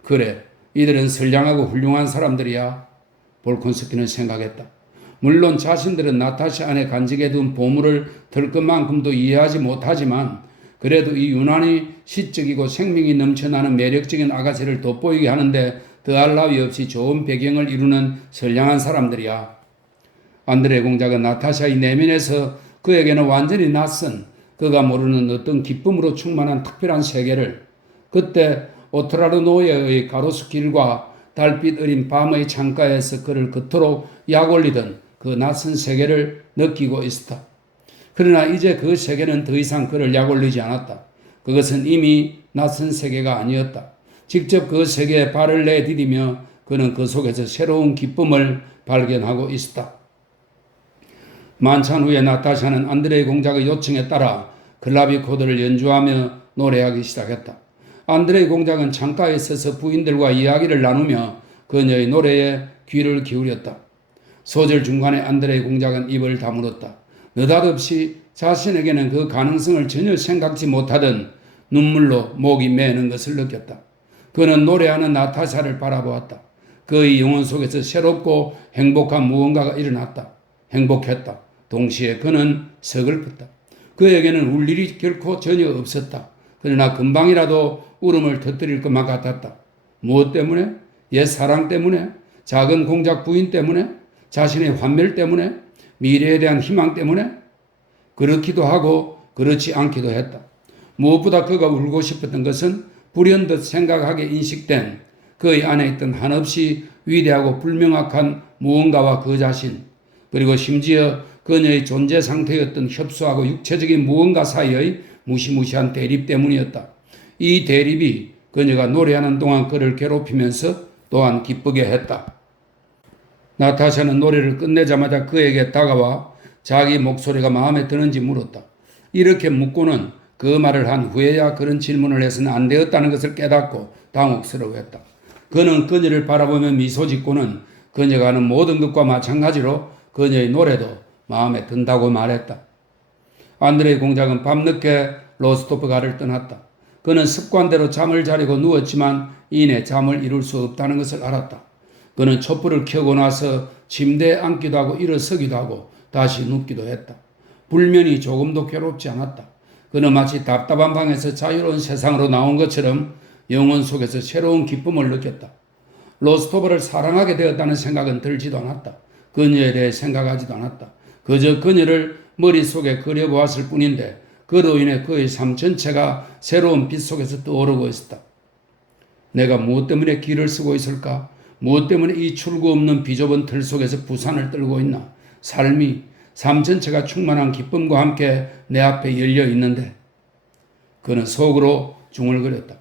그래, 이들은 선량하고 훌륭한 사람들이야, 볼콘스키는 생각했다. 물론 자신들은 나타샤 안에 간직해둔 보물을 들 것만큼도 이해하지 못하지만 그래도 이 유난히 시적이고 생명이 넘쳐나는 매력적인 아가씨를 돋보이게 하는데 더할 나위 없이 좋은 배경을 이루는 선량한 사람들이야. 안드레이 공작은 나타샤의 내면에서 그에게는 완전히 낯선, 그가 모르는 어떤 기쁨으로 충만한 특별한 세계를, 그때 오트라르노예의 가로수길과 달빛 어린 밤의 창가에서 그를 그토록 약올리던 그 낯선 세계를 느끼고 있었다. 그러나 이제 그 세계는 더 이상 그를 약올리지 않았다. 그것은 이미 낯선 세계가 아니었다. 직접 그 세계에 발을 내디디며 그는 그 속에서 새로운 기쁨을 발견하고 있었다. 만찬 후에 나타샤는 안드레이 공작의 요청에 따라 클라비코드를 연주하며 노래하기 시작했다. 안드레이 공작은 창가에 서서 부인들과 이야기를 나누며 그녀의 노래에 귀를 기울였다. 소절 중간에 안드레이 공작은 입을 다물었다. 느닷없이 자신에게는 그 가능성을 전혀 생각지 못하던 눈물로 목이 메는 것을 느꼈다. 그는 노래하는 나타샤를 바라보았다. 그의 영혼 속에서 새롭고 행복한 무언가가 일어났다. 행복했다. 동시에 그는 서글펐다. 그에게는 울 일이 결코 전혀 없었다. 그러나 금방이라도 울음을 터뜨릴 것만 같았다. 무엇 때문에? 옛 사랑 때문에? 작은 공작 부인 때문에? 자신의 환멸 때문에? 미래에 대한 희망 때문에? 그렇기도 하고 그렇지 않기도 했다. 무엇보다 그가 울고 싶었던 것은 불현듯 생각하게 인식된 그의 안에 있던 한없이 위대하고 불명확한 무언가와 그 자신, 그리고 심지어 그녀의 존재 상태였던 협소하고 육체적인 무언가 사이의 무시무시한 대립 때문이었다. 이 대립이 그녀가 노래하는 동안 그를 괴롭히면서 또한 기쁘게 했다. 나타샤는 노래를 끝내자마자 그에게 다가와 자기 목소리가 마음에 드는지 물었다. 이렇게 묻고는 그 말을 한 후에야 그런 질문을 해서는 안 되었다는 것을 깨닫고 당혹스러워했다. 그는 그녀를 바라보며 미소 짓고는 그녀가 하는 모든 것과 마찬가지로 그녀의 노래도 마음에 든다고 말했다. 안드레의 공작은 밤늦게 로스토프가를 떠났다. 그는 습관대로 잠을 자려고 누웠지만 이내 잠을 이룰 수 없다는 것을 알았다. 그는 촛불을 켜고 나서 침대에 앉기도 하고 일어서기도 하고 다시 눕기도 했다. 불면이 조금도 괴롭지 않았다. 그는 마치 답답한 방에서 자유로운 세상으로 나온 것처럼 영혼 속에서 새로운 기쁨을 느꼈다. 로스토브를 사랑하게 되었다는 생각은 들지도 않았다. 그녀에 대해 생각하지도 않았다. 그저 그녀를 머릿속에 그려보았을 뿐인데 그로 인해 그의 삶 전체가 새로운 빛 속에서 떠오르고 있었다. 내가 무엇 때문에 길을 쓰고 있을까? 무엇 때문에 이 출구 없는 비좁은 틀 속에서 부산을 떨고 있나? 삶 전체가 충만한 기쁨과 함께 내 앞에 열려 있는데 그는 속으로 중얼거렸다.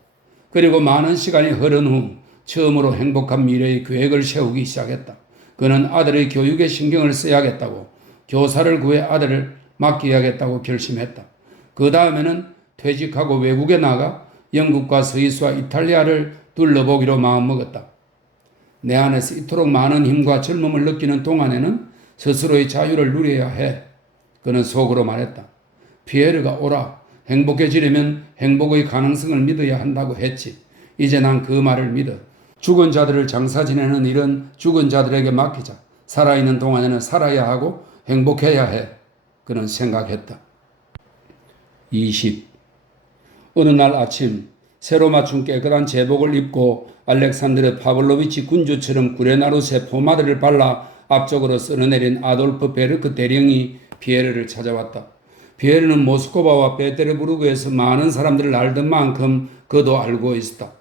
그리고 많은 시간이 흐른 후 처음으로 행복한 미래의 계획을 세우기 시작했다. 그는 아들의 교육에 신경을 써야겠다고 교사를 구해 아들을 맡겨야겠다고 결심했다. 그 다음에는 퇴직하고 외국에 나가 영국과 스위스와 이탈리아를 둘러보기로 마음먹었다. 내 안에서 이토록 많은 힘과 젊음을 느끼는 동안에는 스스로의 자유를 누려야 해. 그는 속으로 말했다. 피에르가 오라. 행복해지려면 행복의 가능성을 믿어야 한다고 했지. 이제 난 그 말을 믿어. 죽은 자들을 장사 지내는 일은 죽은 자들에게 맡기자. 살아있는 동안에는 살아야 하고 행복해야 해. 그는 생각했다. 20. 어느 날 아침 새로 맞춘 깨끗한 제복을 입고 알렉산드르 파블로비치 군주처럼 구레나룻에 포마드를 발라 앞쪽으로 쓸어내린 아돌프 베르크 대령이 피에르를 찾아왔다. 피에르는 모스크바와 페테르부르크에서 많은 사람들을 알던 만큼 그도 알고 있었다.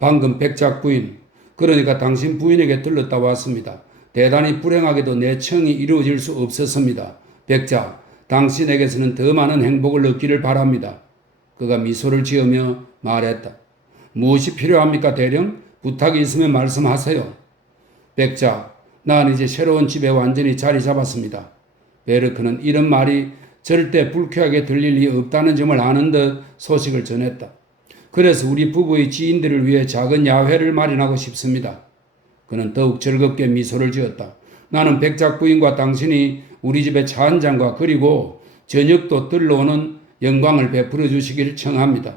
방금 백작 부인, 그러니까 당신 부인에게 들렀다 왔습니다. 대단히 불행하게도 내 청이 이루어질 수 없었습니다. 백작, 당신에게서는 더 많은 행복을 얻기를 바랍니다. 그가 미소를 지으며 말했다. 무엇이 필요합니까, 대령? 부탁이 있으면 말씀하세요. 백작, 난 이제 새로운 집에 완전히 자리 잡았습니다. 베르크는 이런 말이 절대 불쾌하게 들릴 리 없다는 점을 아는 듯 소식을 전했다. 그래서 우리 부부의 지인들을 위해 작은 야회를 마련하고 싶습니다. 그는 더욱 즐겁게 미소를 지었다. 나는 백작 부인과 당신이 우리 집에 차 한 잔과 그리고 저녁도 들러오는 영광을 베풀어 주시길 청합니다.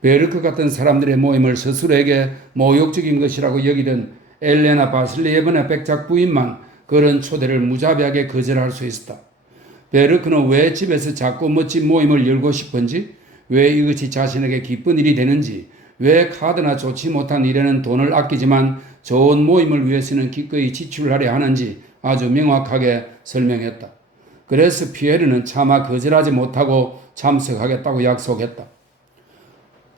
베르크 같은 사람들의 모임을 스스로에게 모욕적인 것이라고 여기던 엘레나 바실리예브나 백작 부인만 그런 초대를 무자비하게 거절할 수 있었다. 베르크는 왜 집에서 자꾸 멋진 모임을 열고 싶은지, 왜 이것이 자신에게 기쁜 일이 되는지, 왜 카드나 좋지 못한 일에는 돈을 아끼지만 좋은 모임을 위해서는 기꺼이 지출하려 하는지 아주 명확하게 설명했다. 그래서 피에르는 차마 거절하지 못하고 참석하겠다고 약속했다.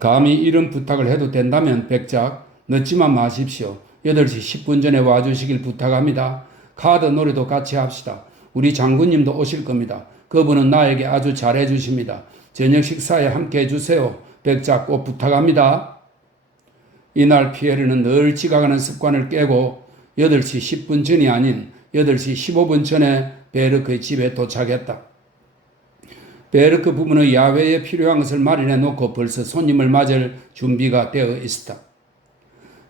감히 이런 부탁을 해도 된다면 백작, 늦지만 마십시오. 8시 10분 전에 와주시길 부탁합니다. 카드 놀이도 같이 합시다. 우리 장군님도 오실 겁니다. 그분은 나에게 아주 잘해 주십니다. 저녁 식사에 함께 해주세요. 백작 꼭 부탁합니다. 이날 피에르는 늘 지각하는 습관을 깨고 8시 10분 전이 아닌 8시 15분 전에 베르크의 집에 도착했다. 베르크 부부는 야외에 필요한 것을 마련해 놓고 벌써 손님을 맞을 준비가 되어 있었다.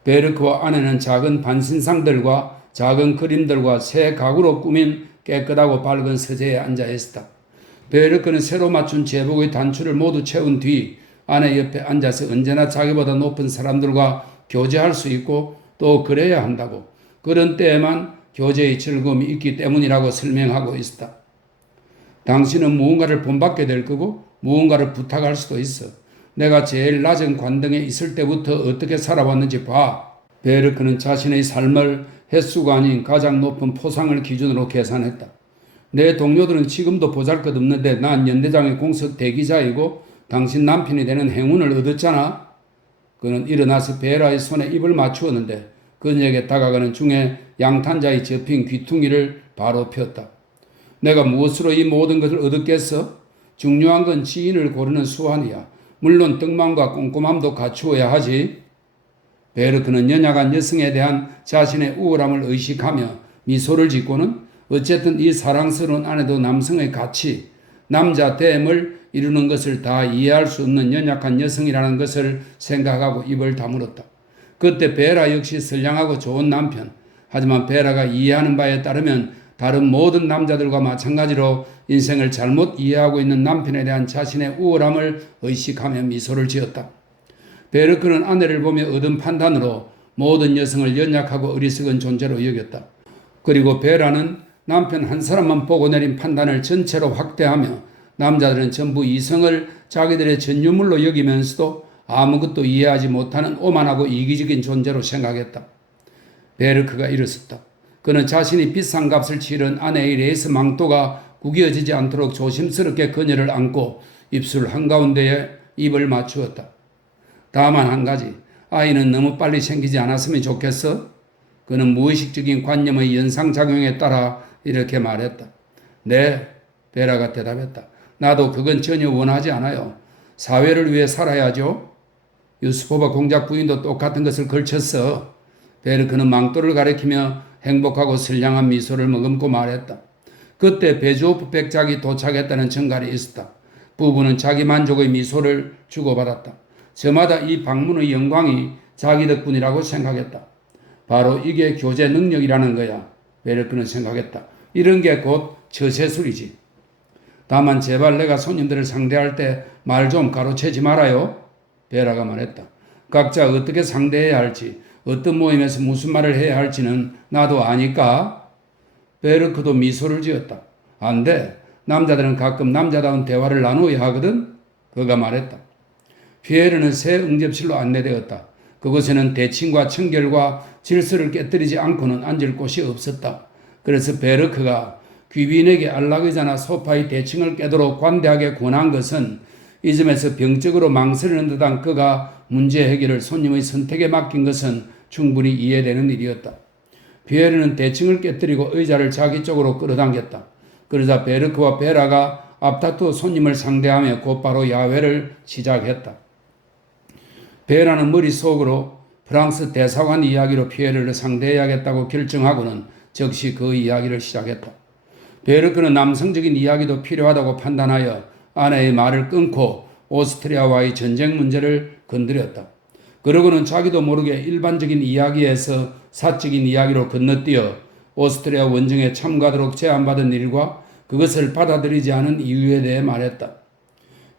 베르크와 아내는 작은 반신상들과 작은 그림들과 새 가구로 꾸민 깨끗하고 밝은 서재에 앉아 있었다. 베르크는 새로 맞춘 제복의 단추를 모두 채운 뒤 아내 옆에 앉아서 언제나 자기보다 높은 사람들과 교제할 수 있고 또 그래야 한다고, 그런 때에만 교제의 즐거움이 있기 때문이라고 설명하고 있었다. 당신은 무언가를 본받게 될 거고 무언가를 부탁할 수도 있어. 내가 제일 낮은 관등에 있을 때부터 어떻게 살아왔는지 봐. 베르크는 자신의 삶을 횟수가 아닌 가장 높은 포상을 기준으로 계산했다. 내 동료들은 지금도 보잘것없는데 난 연대장의 공석 대기자이고 당신 남편이 되는 행운을 얻었잖아. 그는 일어나서 베라의 손에 입을 맞추었는데 그녀에게 다가가는 중에 양탄자에 접힌 귀퉁이를 바로 폈다. 내가 무엇으로 이 모든 것을 얻었겠어? 중요한 건 지인을 고르는 수완이야. 물론 떡맘과 꼼꼼함도 갖추어야 하지. 베르크는 연약한 여성에 대한 자신의 우월함을 의식하며 미소를 짓고는 어쨌든 이 사랑스러운 아내도 남성의 가치, 남자됨을 이루는 것을 다 이해할 수 없는 연약한 여성이라는 것을 생각하고 입을 다물었다. 그때 베라 역시 선량하고 좋은 남편, 하지만 베라가 이해하는 바에 따르면 다른 모든 남자들과 마찬가지로 인생을 잘못 이해하고 있는 남편에 대한 자신의 우월함을 의식하며 미소를 지었다. 베르크는 아내를 보며 얻은 판단으로 모든 여성을 연약하고 어리석은 존재로 여겼다. 그리고 베라는 남편 한 사람만 보고 내린 판단을 전체로 확대하며 남자들은 전부 이성을 자기들의 전유물로 여기면서도 아무것도 이해하지 못하는 오만하고 이기적인 존재로 생각했다. 베르크가 일었었다. 그는 자신이 비싼 값을 치른 아내의 레이스 망토가 구겨지지 않도록 조심스럽게 그녀를 안고 입술 한가운데에 입을 맞추었다. 다만 한 가지, 아이는 너무 빨리 생기지 않았으면 좋겠어? 그는 무의식적인 관념의 연상작용에 따라 이렇게 말했다. 네, 베라가 대답했다. 나도 그건 전혀 원하지 않아요. 사회를 위해 살아야죠. 유스포바 공작 부인도 똑같은 것을 걸쳤어. 베르크는 망토를 가리키며 행복하고 선량한 미소를 머금고 말했다. 그때 베조프 백작이 도착했다는 전갈이 있었다. 부부는 자기 만족의 미소를 주고받았다. 저마다 이 방문의 영광이 자기 덕분이라고 생각했다. 바로 이게 교제 능력이라는 거야. 베르크는 생각했다. 이런 게 곧 처세술이지. 다만 제발 내가 손님들을 상대할 때 말 좀 가로채지 말아요. 베라가 말했다. 각자 어떻게 상대해야 할지, 어떤 모임에서 무슨 말을 해야 할지는 나도 아니까. 베르크도 미소를 지었다. 안 돼. 남자들은 가끔 남자다운 대화를 나누어야 하거든. 그가 말했다. 피에르는 새 응접실로 안내되었다. 그곳에는 대칭과 청결과 질서를 깨뜨리지 않고는 앉을 곳이 없었다. 그래서 베르크가 귀빈에게 안락의자나 소파의 대칭을 깨도록 관대하게 권한 것은 이 점에서 병적으로 망설이는 듯한 그가 문제 해결을 손님의 선택에 맡긴 것은 충분히 이해되는 일이었다. 피에르는 대칭을 깨뜨리고 의자를 자기 쪽으로 끌어당겼다. 그러자 베르크와 베라가 앞다투어 손님을 상대하며 곧바로 야외를 시작했다. 베라는 머릿속으로 프랑스 대사관 이야기로 피에르를 상대해야겠다고 결정하고는 즉시 그 이야기를 시작했다. 베르크는 남성적인 이야기도 필요하다고 판단하여 아내의 말을 끊고 오스트리아와의 전쟁 문제를 건드렸다. 그러고는 자기도 모르게 일반적인 이야기에서 사적인 이야기로 건너뛰어 오스트리아 원정에 참가하도록 제안받은 일과 그것을 받아들이지 않은 이유에 대해 말했다.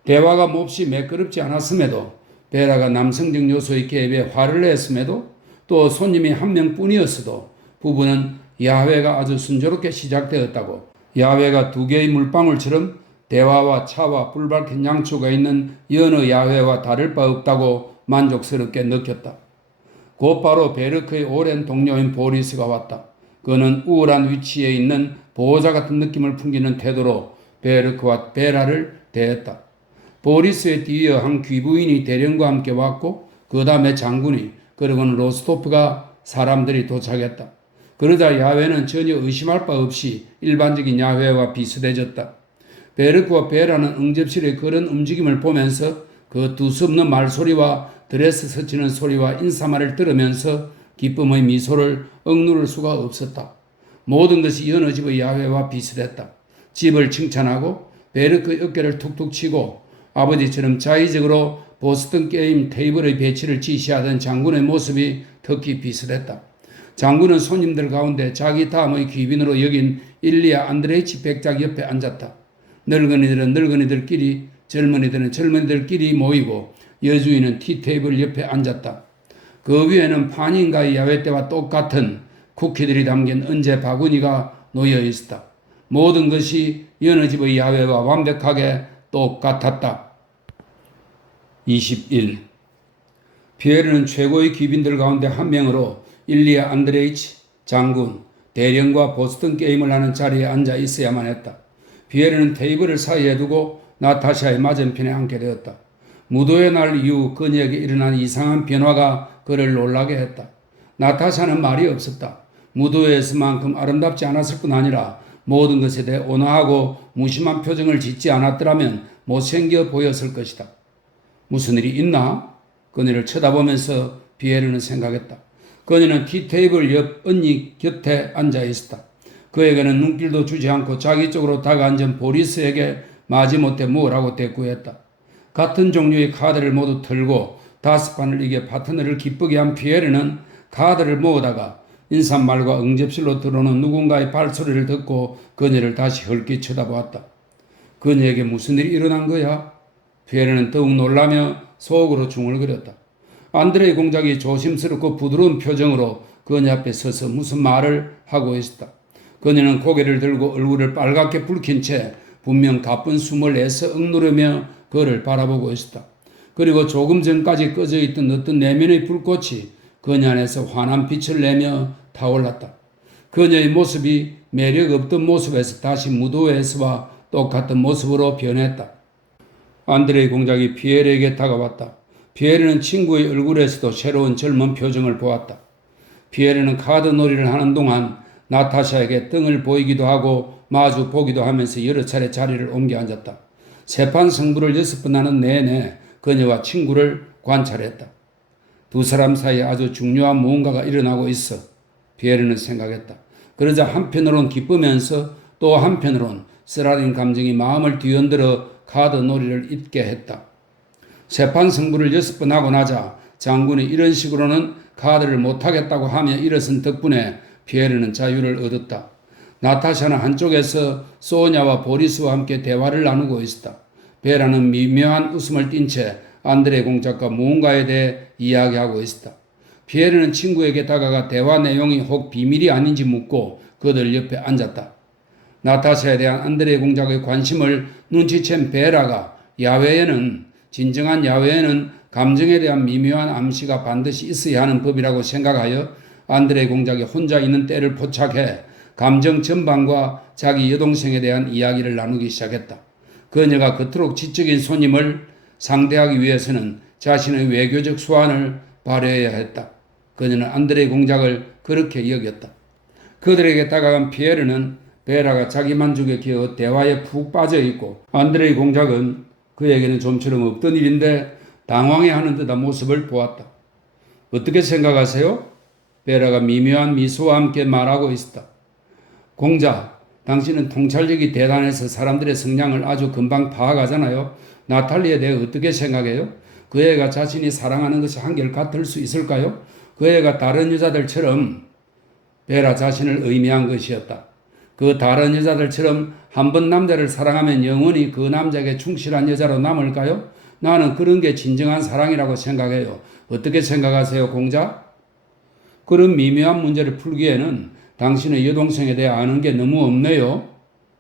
대화가 몹시 매끄럽지 않았음에도 베라가 남성적 요소의 개입에 화를 냈음에도 또 손님이 한 명뿐이었어도 부부는 야외가 아주 순조롭게 시작되었다고, 야외가 두 개의 물방울처럼 대화와 차와 불 밝힌 양초가 있는 여느 야외와 다를 바 없다고 만족스럽게 느꼈다. 곧바로 베르크의 오랜 동료인 보리스가 왔다. 그는 우월한 위치에 있는 보호자 같은 느낌을 풍기는 태도로 베르크와 베라를 대했다. 보리스에 뒤이어 한 귀부인이 대령과 함께 왔고 그 다음에 장군이, 그리고는 로스토프가 사람들이 도착했다. 그러자 야외는 전혀 의심할 바 없이 일반적인 야외와 비슷해졌다. 베르크와 베라는 응접실의 그런 움직임을 보면서 그 두서없는 말소리와 드레스 스치는 소리와 인사말을 들으면서 기쁨의 미소를 억누를 수가 없었다. 모든 것이 여느 집의 야외와 비슷했다. 집을 칭찬하고 베르크의 어깨를 툭툭 치고 아버지처럼 자의적으로 보스턴 게임 테이블의 배치를 지시하던 장군의 모습이 특히 비슷했다. 장군은 손님들 가운데 자기 다음의 귀빈으로 여긴 일리아 안드레이치 백작 옆에 앉았다. 늙은이들은 늙은이들끼리, 젊은이들은 젊은이들끼리 모이고 여주인은 티테이블 옆에 앉았다. 그 위에는 판인가의 야외 때와 똑같은 쿠키들이 담긴 은재 바구니가 놓여 있었다. 모든 것이 여느 집의 야외와 완벽하게 똑같았다. 21. 피에르는 최고의 귀빈들 가운데 한 명으로 일리아 안드레이치 장군, 대령과 보스턴 게임을 하는 자리에 앉아 있어야만 했다. 피에르는 테이블을 사이에 두고 나타샤의 맞은편에 앉게 되었다. 무도의 날 이후 그녀에게 일어난 이상한 변화가 그를 놀라게 했다. 나타샤는 말이 없었다. 무도회에서만큼 아름답지 않았을 뿐 아니라 모든 것에 대해 온화하고 무심한 표정을 짓지 않았더라면 못생겨 보였을 것이다. 무슨 일이 있나? 그녀를 쳐다보면서 비에르는 생각했다. 그녀는 티테이블 옆 언니 곁에 앉아 있었다. 그에게는 눈길도 주지 않고 자기 쪽으로 다가앉은 보리스에게 마지못해 뭐라고 대꾸했다. 같은 종류의 카드를 모두 털고 5판을 이겨 파트너를 기쁘게 한 피에르는 카드를 모으다가 인사말과 응접실로 들어오는 누군가의 발소리를 듣고 그녀를 다시 헐기 쳐다보았다. 그녀에게 무슨 일이 일어난 거야? 피에르는 더욱 놀라며 속으로 중얼거렸다. 안드레이 공작이 조심스럽고 부드러운 표정으로 그녀 앞에 서서 무슨 말을 하고 있었다. 그녀는 고개를 들고 얼굴을 빨갛게 붉힌 채 분명 가쁜 숨을 내서 억누르며 그를 바라보고 있었다. 그리고 조금 전까지 꺼져 있던 어떤 내면의 불꽃이 그녀 안에서 환한 빛을 내며 타올랐다. 그녀의 모습이 매력 없던 모습에서 다시 무도에서와 똑같은 모습으로 변했다. 안드레이 공작이 피에르에게 다가왔다. 피에르는 친구의 얼굴에서도 새로운 젊은 표정을 보았다. 피에르는 카드 놀이를 하는 동안 나타샤에게 등을 보이기도 하고 마주 보기도 하면서 여러 차례 자리를 옮겨 앉았다. 세판 승부를 6번 하는 내내 그녀와 친구를 관찰했다. 두 사람 사이에 아주 중요한 무언가가 일어나고 있어 피에르는 생각했다. 그러자 한편으론 기쁘면서 또 한편으론 쓰라린 감정이 마음을 뒤흔들어 카드 놀이를 잊게 했다. 세판 승부를 6번 하고 나자 장군이 이런 식으로는 카드를 못하겠다고 하며 일어선 덕분에 피에르는 자유를 얻었다. 나타샤는 한쪽에서 소냐와 보리스와 함께 대화를 나누고 있었다. 베라는 미묘한 웃음을 띤 채 안드레 공작과 무언가에 대해 이야기하고 있었다. 피에르는 친구에게 다가가 대화 내용이 혹 비밀이 아닌지 묻고 그들 옆에 앉았다. 나타샤에 대한 안드레 공작의 관심을 눈치챈 베라가 진정한 야외에는 감정에 대한 미묘한 암시가 반드시 있어야 하는 법이라고 생각하여 안드레 공작이 혼자 있는 때를 포착해 감정 전반과 자기 여동생에 대한 이야기를 나누기 시작했다. 그녀가 그토록 지적인 손님을 상대하기 위해서는 자신의 외교적 수완을 발휘해야 했다. 그녀는 안드레 공작을 그렇게 여겼다. 그들에게 다가간 피에르는 베라가 자기 만족에 기어 대화에 푹 빠져 있고 안드레 공작은 그에게는 좀처럼 없던 일인데 당황해하는 듯한 모습을 보았다. 어떻게 생각하세요? 베라가 미묘한 미소와 함께 말하고 있었다. 공작, 당신은 통찰력이 대단해서 사람들의 성향을 아주 금방 파악하잖아요. 나탈리에 대해 어떻게 생각해요? 그 애가 자신이 사랑하는 것이 한결같을 수 있을까요? 그 애가 다른 여자들처럼 베라 자신을 의미한 것이었다. 그 다른 여자들처럼 한 번 남자를 사랑하면 영원히 그 남자에게 충실한 여자로 남을까요? 나는 그런 게 진정한 사랑이라고 생각해요. 어떻게 생각하세요, 공작? 그런 미묘한 문제를 풀기에는 당신의 여동생에 대해 아는 게 너무 없네요.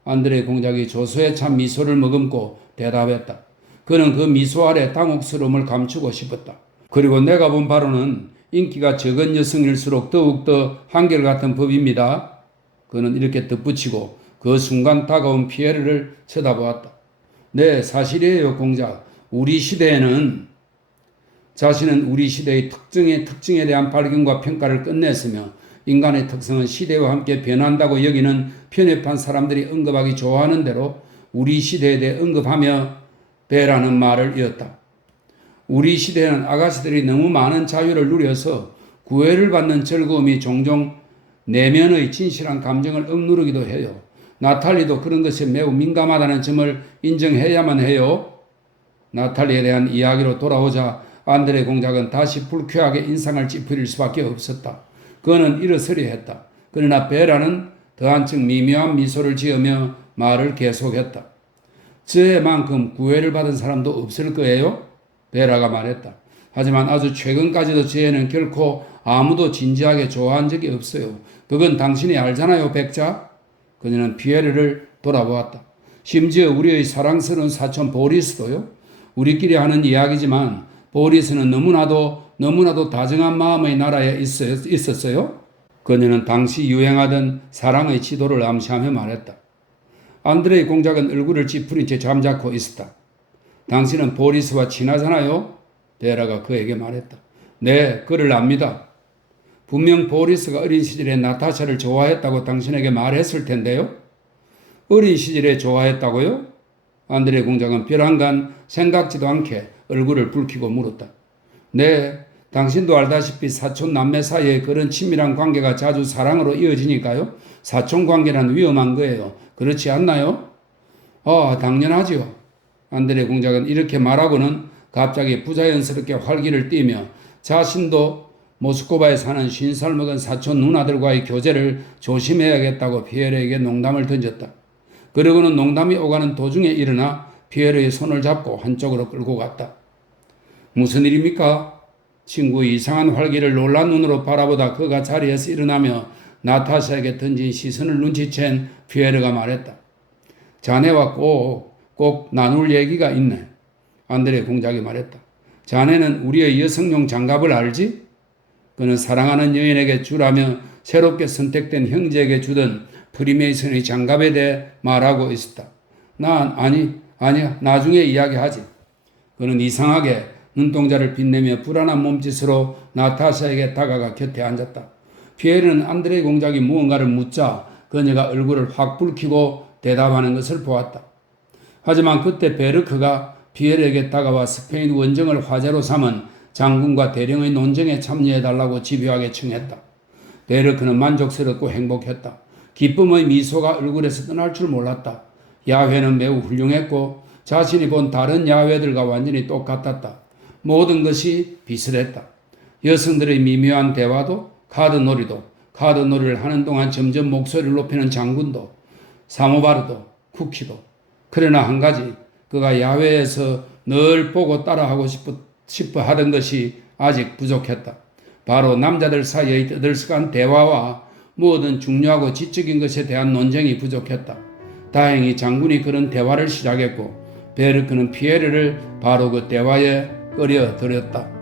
안드레 공작이 조소에 찬 미소를 머금고 대답했다. 그는 그 미소 아래 당혹스러움을 감추고 싶었다. 그리고 내가 본 바로는 인기가 적은 여성일수록 더욱더 한결같은 법입니다. 그는 이렇게 덧붙이고 그 순간 다가온 피에르를 쳐다보았다. 네, 사실이에요, 공작. 우리 시대에는 자신은 우리 시대의 특징에 대한 발견과 평가를 끝냈으며 인간의 특성은 시대와 함께 변한다고 여기는 편협한 사람들이 언급하기 좋아하는 대로 우리 시대에 대해 언급하며 베라는 말을 이었다. 우리 시대에는 아가씨들이 너무 많은 자유를 누려서 구애를 받는 즐거움이 종종 내면의 진실한 감정을 억누르기도 해요. 나탈리도 그런 것에 매우 민감하다는 점을 인정해야만 해요. 나탈리에 대한 이야기로 돌아오자 안드레 공작은 다시 불쾌하게 인상을 찌푸릴 수밖에 없었다. 그는 일어서려 했다. 그러나 베라는 더 한층 미묘한 미소를 지으며 말을 계속했다. 저에만큼 구애를 받은 사람도 없을 거예요? 베라가 말했다. 하지만 아주 최근까지도 저에는 결코 아무도 진지하게 좋아한 적이 없어요. 그건 당신이 알잖아요, 백자? 그녀는 피에르를 돌아보았다. 심지어 우리의 사랑스러운 사촌 보리스도요. 우리끼리 하는 이야기지만 보리스는 너무나도 다정한 마음의 나라에 있었어요. 그녀는 당시 유행하던 사랑의 지도를 암시하며 말했다. 안드레이 공작은 얼굴을 찌푸린 채 잠자코 있었다. 당신은 보리스와 친하잖아요? 베라가 그에게 말했다. 네, 그를 압니다. 분명 보리스가 어린 시절에 나타샤를 좋아했다고 당신에게 말했을 텐데요. 어린 시절에 좋아했다고요? 안드레 공작은 벼랑간 생각지도 않게 얼굴을 붉히고 물었다. 네, 당신도 알다시피 사촌 남매 사이에 그런 친밀한 관계가 자주 사랑으로 이어지니까요. 사촌 관계란 위험한 거예요. 그렇지 않나요? 당연하지요. 안드레 공작은 이렇게 말하고는 갑자기 부자연스럽게 활기를 띠며 자신도 모스크바에 사는 50살 먹은 사촌 누나들과의 교제를 조심해야겠다고 피에르에게 농담을 던졌다. 그러고는 농담이 오가는 도중에 일어나 피에르의 손을 잡고 한쪽으로 끌고 갔다. 무슨 일입니까? 친구의 이상한 활기를 놀란 눈으로 바라보다 그가 자리에서 일어나며 나타샤에게 던진 시선을 눈치챈 피에르가 말했다. 자네와 꼭 나눌 얘기가 있네. 안드레 공작이 말했다. 자네는 우리의 여성용 장갑을 알지? 그는 사랑하는 여인에게 주라며 새롭게 선택된 형제에게 주던 프리메이슨의 장갑에 대해 말하고 있었다. 아니야, 나중에 이야기하지. 그는 이상하게 눈동자를 빛내며 불안한 몸짓으로 나타샤에게 다가가 곁에 앉았다. 피에르는 안드레 공작이 무언가를 묻자 그녀가 얼굴을 확 붉히고 대답하는 것을 보았다. 하지만 그때 베르크가 피에르에게 다가와 스페인 원정을 화제로 삼은 장군과 대령의 논쟁에 참여해달라고 집요하게 청했다. 베르크는 만족스럽고 행복했다. 기쁨의 미소가 얼굴에서 떠날 줄 몰랐다. 야훼는 매우 훌륭했고 자신이 본 다른 야훼들과 완전히 똑같았다. 모든 것이 비슷했다. 여성들의 미묘한 대화도 카드놀이도 카드놀이를 하는 동안 점점 목소리를 높이는 장군도 사모바르도 쿠키도 그러나 한 가지 그가 야외에서 늘 보고 따라하고 싶어 하던 것이 아직 부족했다. 바로 남자들 사이의 떠들썩한 대화와 모든 중요하고 지적인 것에 대한 논쟁이 부족했다. 다행히 장군이 그런 대화를 시작했고 베르크는 피에르를 바로 그 대화에 끌어들였다.